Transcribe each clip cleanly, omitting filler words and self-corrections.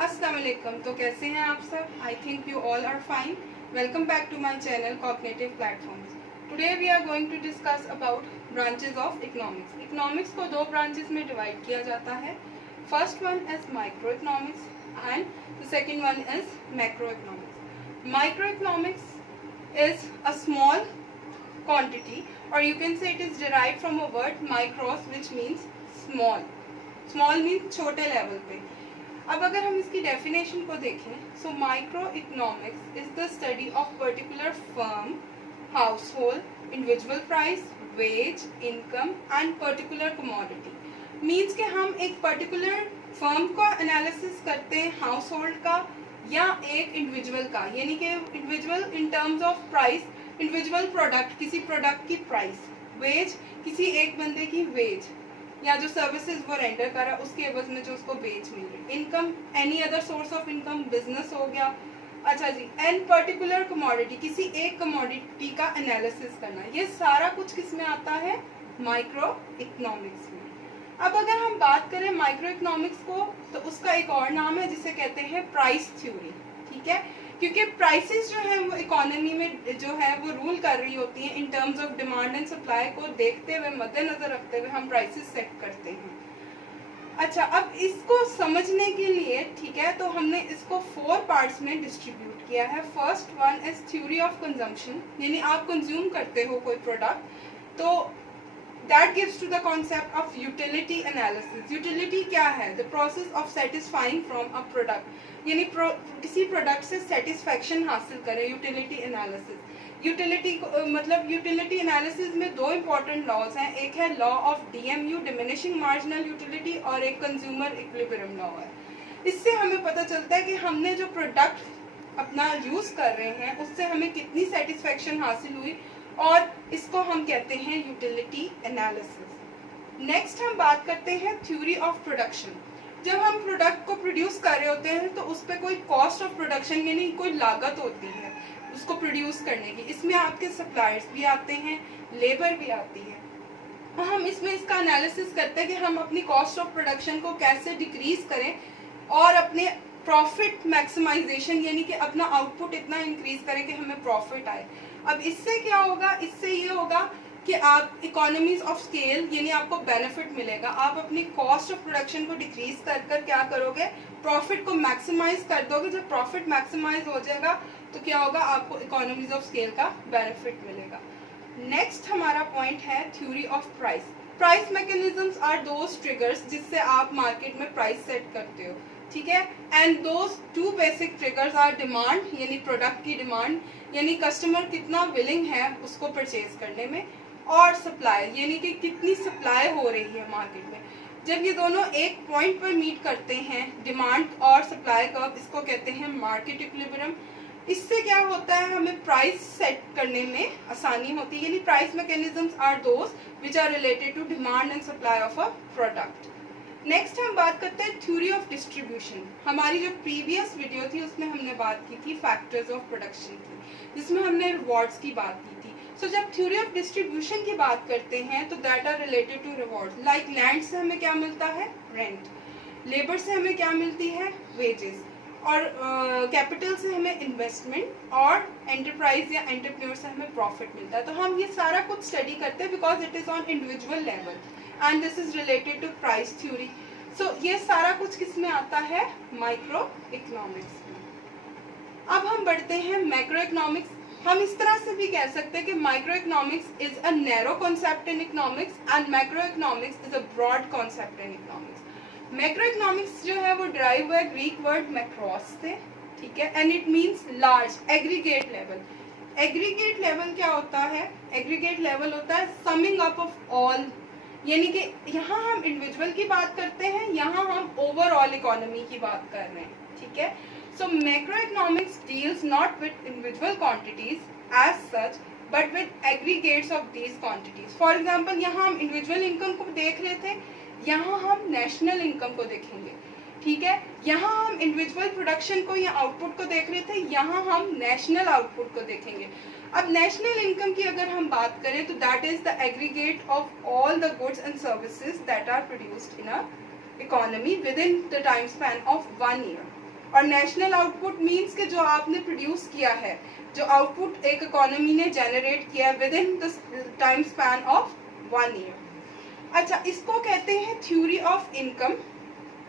अस्सलाम वालेकुम। तो कैसे हैं आप सब? I think you all are fine. Welcome back to my channel cognitive platforms. Today we are going to discuss about branches of economics. Economics को दो ब्रांचेस में डिवाइड किया जाता है। First one is micro economics and the second one is macro economics. Micro economics is a small quantity, or you can say it is derived from a word micros which means small. Small means छोटे level पे। अब अगर हम इसकी definition को देखें, so micro economics is the study of particular firm, household, individual price, wage, income and particular commodity. Means कि हम एक पर्टिकुलर फर्म का एनालिसिस करते हैं, हाउस होल्ड का या एक इंडिविजुअल का, यानी कि individual in terms of price, individual product, किसी प्रोडक्ट की प्राइस, वेज, किसी एक बंदे की वेज या जो सर्विसेज वो रेंडर कर रहा है उसके एवज में जो उसको वेज मिल रही, income, any other source of income, business हो गया। अच्छा जी, एंड पर्टिकुलर कमोडिटी, किसी एक कमोडिटी का एनालिसिस करना, ये सारा कुछ किस में आता है? माइक्रो इकोनॉमिक्स में। अब अगर हम बात करें माइक्रो इकोनॉमिक्स को, तो उसका एक और नाम है जिसे कहते हैं प्राइस थ्योरी। ठीक है, क्योंकि प्राइसेस जो है वो इकोनॉमी में जो है वो रूल कर रही होती हैं। इन terms of demand and supply को देखते हुए, मद्देनजर रखते हुए हम प्राइसेस सेट करते हैं। अच्छा, अब इसको समझने के लिए, ठीक है, तो हमने इसको 4 पार्ट्स में डिस्ट्रीब्यूट किया है। First one is theory of consumption, यानी आप कंज्यूम करते हो कोई प्रोडक्ट, तो that gives to the concept of utility analysis. Utility क्या है? The process of satisfying from a product, यानी किसी प्रोडक्ट से सेटिस्फैक्शन हासिल करें, यूटिलिटी एनालिसिस। यूटिलिटी मतलब यूटिलिटी एनालिसिस में 2 इंपॉर्टेंट लॉज हैं, एक है law of DMU, diminishing marginal utility, और एक कंज्यूमर इक्विलिब्रियम लॉ है। इससे हमें पता चलता है कि हमने जो प्रोडक्ट अपना यूज कर रहे हैं उससे हमें कितनी सेटिस्फैक्शन हासिल हुई, और इसको हम कहते हैं यूटिलिटी एनालिसिस। नेक्स्ट हम बात करते हैं थ्योरी ऑफ प्रोडक्शन। जब हम प्रोडक्ट को प्रोड्यूस कर रहे होते हैं तो उस पर कोई कॉस्ट ऑफ प्रोडक्शन यानी कोई लागत होती है उसको प्रोड्यूस करने की। इसमें आपके सप्लायर्स भी आते हैं, लेबर भी आती है, और हम इसमें इसका एनालिसिस करते हैं कि हम अपनी कॉस्ट ऑफ प्रोडक्शन को कैसे डिक्रीज करें और अपने प्रॉफिट मैक्सिमाइजेशन, यानी कि अपना आउटपुट इतना इंक्रीज करें कि हमें प्रॉफिट आए। अब इससे क्या होगा? इससे ये होगा कि आप इकोनॉमीज ऑफ स्केल, यानी आपको बेनिफिट मिलेगा। आप अपनी कॉस्ट ऑफ प्रोडक्शन को डिक्रीज कर कर क्या करोगे? प्रॉफिट को मैक्सिमाइज कर दोगे। जब प्रॉफिट मैक्सिमाइज हो जाएगा तो क्या होगा? आपको इकोनॉमीज ऑफ स्केल का बेनिफिट मिलेगा। नेक्स्ट हमारा पॉइंट है theory of price. Price mechanisms are those triggers जिससे आप मार्केट में प्राइस सेट करते हो। ठीक है, and those 2 basic triggers are demand, यानी प्रोडक्ट की डिमांड, यानी कस्टमर कितना विलिंग है उसको परचेज करने में, और सप्लाई, यानी कि कितनी सप्लाई हो रही है मार्केट में। जब ये दोनों एक पॉइंट पर मीट करते हैं, डिमांड और सप्लाई कर्व, इसको कहते हैं मार्केट इक्विलिब्रियम। इससे क्या होता है? हमें प्राइस सेट करने में आसानी होती है, यानी price mechanisms are those which are related to demand and supply of a product. Next हम बात करते हैं थ्योरी ऑफ डिस्ट्रीब्यूशन। हमारी जो प्रीवियस वीडियो थी उसमें हमने बात की थी फैक्टर्स ऑफ प्रोडक्शन की, जिसमें हमने रिवॉर्ड्स की बात की थी। सो जब थ्योरी ऑफ डिस्ट्रीब्यूशन की बात करते हैं तो that are related to rewards. Like land से हमें क्या मिलता है? रेंट। लेबर से हमें क्या मिलती है? वेजेस। और कैपिटल से हमें इन्वेस्टमेंट, और एंटरप्राइज या एंटरप्रेन्योर से हमें प्रॉफिट मिलता है। तो हम ये सारा कुछ स्टडी करते हैं because it is on individual level and this is related to price theory. So ये सारा कुछ किस में आता है? माइक्रो इकोनॉमिक्स में। अब हम बढ़ते हैं मैक्रो इकोनॉमिक्स। हम इस तरह से भी कह सकते हैं कि micro economics is a narrow concept in economics and macro economics is a broad concept in economics. Macro economics जो है वो ड्राइव हुआ है ग्रीक वर्ड मैक्रोस से, ठीक है, and it means large, aggregate level. Aggregate level क्या होता है? एग्रीगेट लेवल होता है समिंग अप ऑफ ऑल, यानी कि यहाँ हम इंडिविजुअल की बात करते हैं, यहाँ हम ओवरऑल इकोनॉमी की बात कर रहे हैं। ठीक है, so macroeconomics deals not with individual quantities as such but with aggregates of these quantities. For example, यहाँ हम इंडिविजुअल इनकम को देख रहे थे, यहाँ हम नेशनल इनकम को देखेंगे। ठीक है, यहाँ हम इंडिविजुअल प्रोडक्शन को या आउटपुट को देख रहे थे, यहाँ हम नेशनल आउटपुट को देखेंगे। अब नेशनल इनकम की अगर हम बात करें तो that is the aggregate of all the goods and services that are produced in a economy within the time span of 1 year। और नेशनल आउटपुट मीन्स कि जो आपने प्रोड्यूस किया है, जो आउटपुट एक इकोनॉमी ने जनरेट किया with in the time span of 1 year. अच्छा, इसको कहते हैं थ्योरी ऑफ इनकम,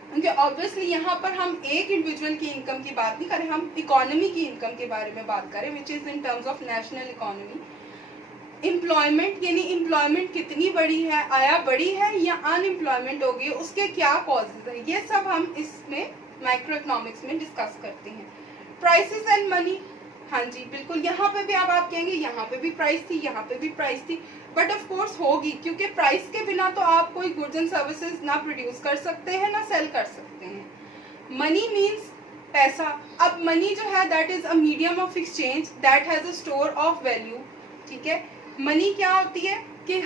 क्योंकि ऑब्वियसली यहाँ पर हम एक इंडिविजुअल की इनकम की बात नहीं करें, हम इकोनॉमी की इनकम के बारे में बात करें, which is in terms of national economy. Employment यानी एम्प्लॉयमेंट कितनी बढ़ी है, आया बढ़ी है या अनएम्प्लॉयमेंट हो गई, उसके क्या कॉजेज है, ये सब हम इसमें माइक्रो इकोनॉमिक्स में डिस्कस करते हैं। प्राइसेस एंड मनी, हाँ जी बिल्कुल, यहाँ पे भी अब आप कहेंगे यहाँ पे भी प्राइस थी, यहाँ पे भी प्राइस थी, बट ऑफ कोर्स होगी, क्योंकि प्राइस के बिना तो आप कोई गुड्स एंड सर्विसेज ना प्रोड्यूस कर सकते हैं ना सेल कर सकते हैं। मनी मीन्स पैसा। अब मनी जो है that is a medium of exchange that has a store of value, ठीक है। मनी क्या होती है कि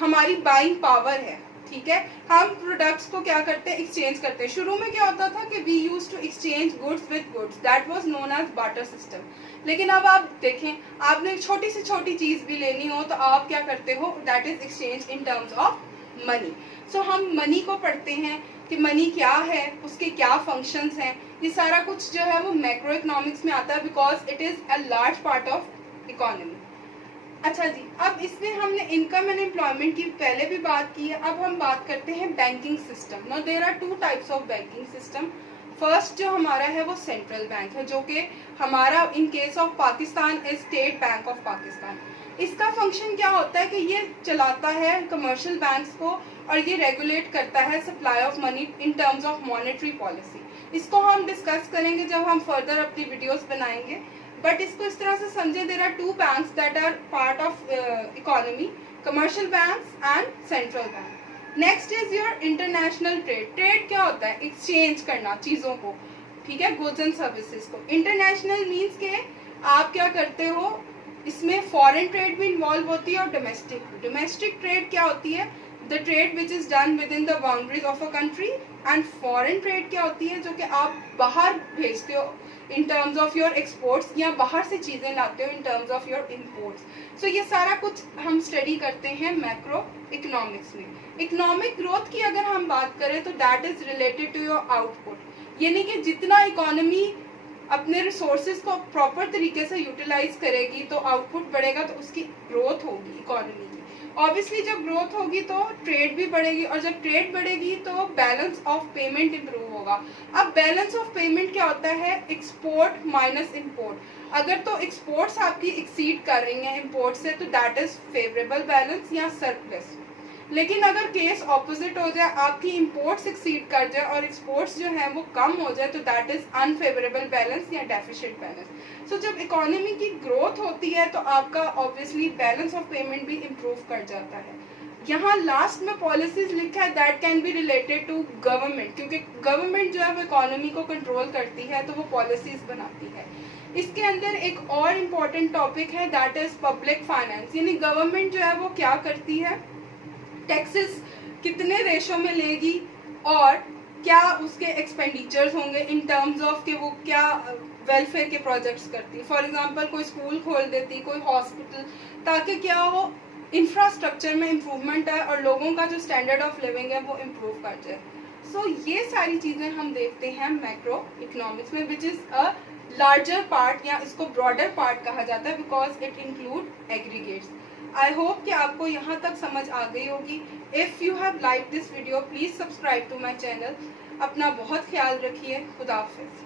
हमारी बाइंग पावर है, ठीक है, हम प्रोडक्ट्स को क्या करते हैं, एक्सचेंज करते हैं। शुरू में क्या होता था कि we use to exchange goods with goods, that was known as barter system. लेकिन अब आप देखें, आपने छोटी से छोटी चीज भी लेनी हो तो आप क्या करते हो, that is exchange in terms of money. So हम मनी को पढ़ते हैं कि मनी क्या है, उसके क्या फंक्शंस हैं, ये सारा कुछ जो है वो मैक्रो इकोनॉमिक्स में आता है, because it is a large part of economy. अच्छा जी, अब इसमें हमने इनकम एंड एम्प्लॉयमेंट की पहले भी बात की है, अब हम बात करते हैं banking system. Now there are 2 types of banking system. First जो हमारा है वो सेंट्रल बैंक है, जो कि हमारा in case of Pakistan is state bank of Pakistan. इसका फंक्शन क्या होता है कि ये चलाता है कमर्शियल बैंक्स को और ये रेगुलेट करता है supply of money in terms of monetary policy. इसको हम डिस्कस करेंगे जब हम फर्दर अपनी वीडियोस बनाएंगे, बट इसको इस तरह से समझे, there are 2 banks that are part of economy, commercial banks and central bank. Next is your international trade. Trade क्या होता है, एक्सचेंज करना चीजों को, ठीक है, गुड्स एंड सर्विसेज को। इंटरनेशनल मीन्स के आप क्या करते हो, इसमें फॉरेन ट्रेड भी इन्वॉल्व होती है और डोमेस्टिक। डोमेस्टिक ट्रेड क्या होती है, the trade which is done within the boundaries of a country, and foreign trade क्या होती है, जो कि आप बाहर भेजते हो in terms of your exports, या बाहर से चीजें लाते हो in terms of your imports. So ये सारा कुछ हम स्टडी करते हैं मैक्रो इकोनॉमिक्स में। इकोनॉमिक ग्रोथ की अगर हम बात करें तो that is related to your output, यानी कि जितना इकोनॉमी अपने रिसोर्सेज को प्रॉपर तरीके से यूटिलाइज करेगी तो आउटपुट बढ़ेगा, तो उसकी ग्रोथ होगी इकोनॉमी की। ऑब्वियसली जब ग्रोथ होगी तो ट्रेड भी बढ़ेगी, और जब ट्रेड बढ़ेगी तो बैलेंस ऑफ पेमेंट इंप्रूव होगा। अब बैलेंस ऑफ पेमेंट क्या होता है, एक्सपोर्ट माइनस इम्पोर्ट। अगर तो एक्सपोर्ट्स आपकी एक्सीड कर रही हैं इम्पोर्ट से, तो दैट इज फेवरेबल बैलेंस या सरप्लस। लेकिन अगर केस ऑपोजिट हो जाए, आपकी इम्पोर्ट्स एक्सीड कर जाए और एक्सपोर्ट्स जो है वो कम हो जाए, तो दैट इज अनफेवरेबल बैलेंस या डेफिशिएंट बैलेंस। सो जब इकोनॉमी की ग्रोथ होती है तो आपका ऑब्वियसली बैलेंस ऑफ पेमेंट भी इम्प्रूव कर जाता है। यहाँ लास्ट में पॉलिसीज लिखा है that can be related to government, क्योंकि गवर्नमेंट जो है वो इकोनॉमी को कंट्रोल करती है तो वो पॉलिसीज बनाती है। इसके अंदर एक और इम्पॉर्टेंट टॉपिक है दैट इज पब्लिक फाइनेंस, यानी गवर्नमेंट जो है वो क्या करती है, टैक्सेस कितने रेशो में लेगी और क्या उसके एक्सपेंडिचर्स होंगे इन टर्म्स ऑफ कि वो क्या वेलफेयर के प्रोजेक्ट्स करती है। फॉर एग्जांपल कोई स्कूल खोल देती, कोई हॉस्पिटल, ताकि क्या हो, इंफ्रास्ट्रक्चर में इम्प्रूवमेंट है और लोगों का जो स्टैंडर्ड ऑफ लिविंग है वो इम्प्रूव कर जाए। सो ये सारी चीज़ें हम देखते हैं मैक्रो इकोनॉमिक्स में, which is a larger part, या इसको ब्रॉडर पार्ट कहा जाता है because it include aggregates. I hope कि आपको यहाँ तक समझ आ गई होगी। If you have like this video please subscribe to my channel. अपना बहुत ख्याल रखिए। खुदा हाफिज़।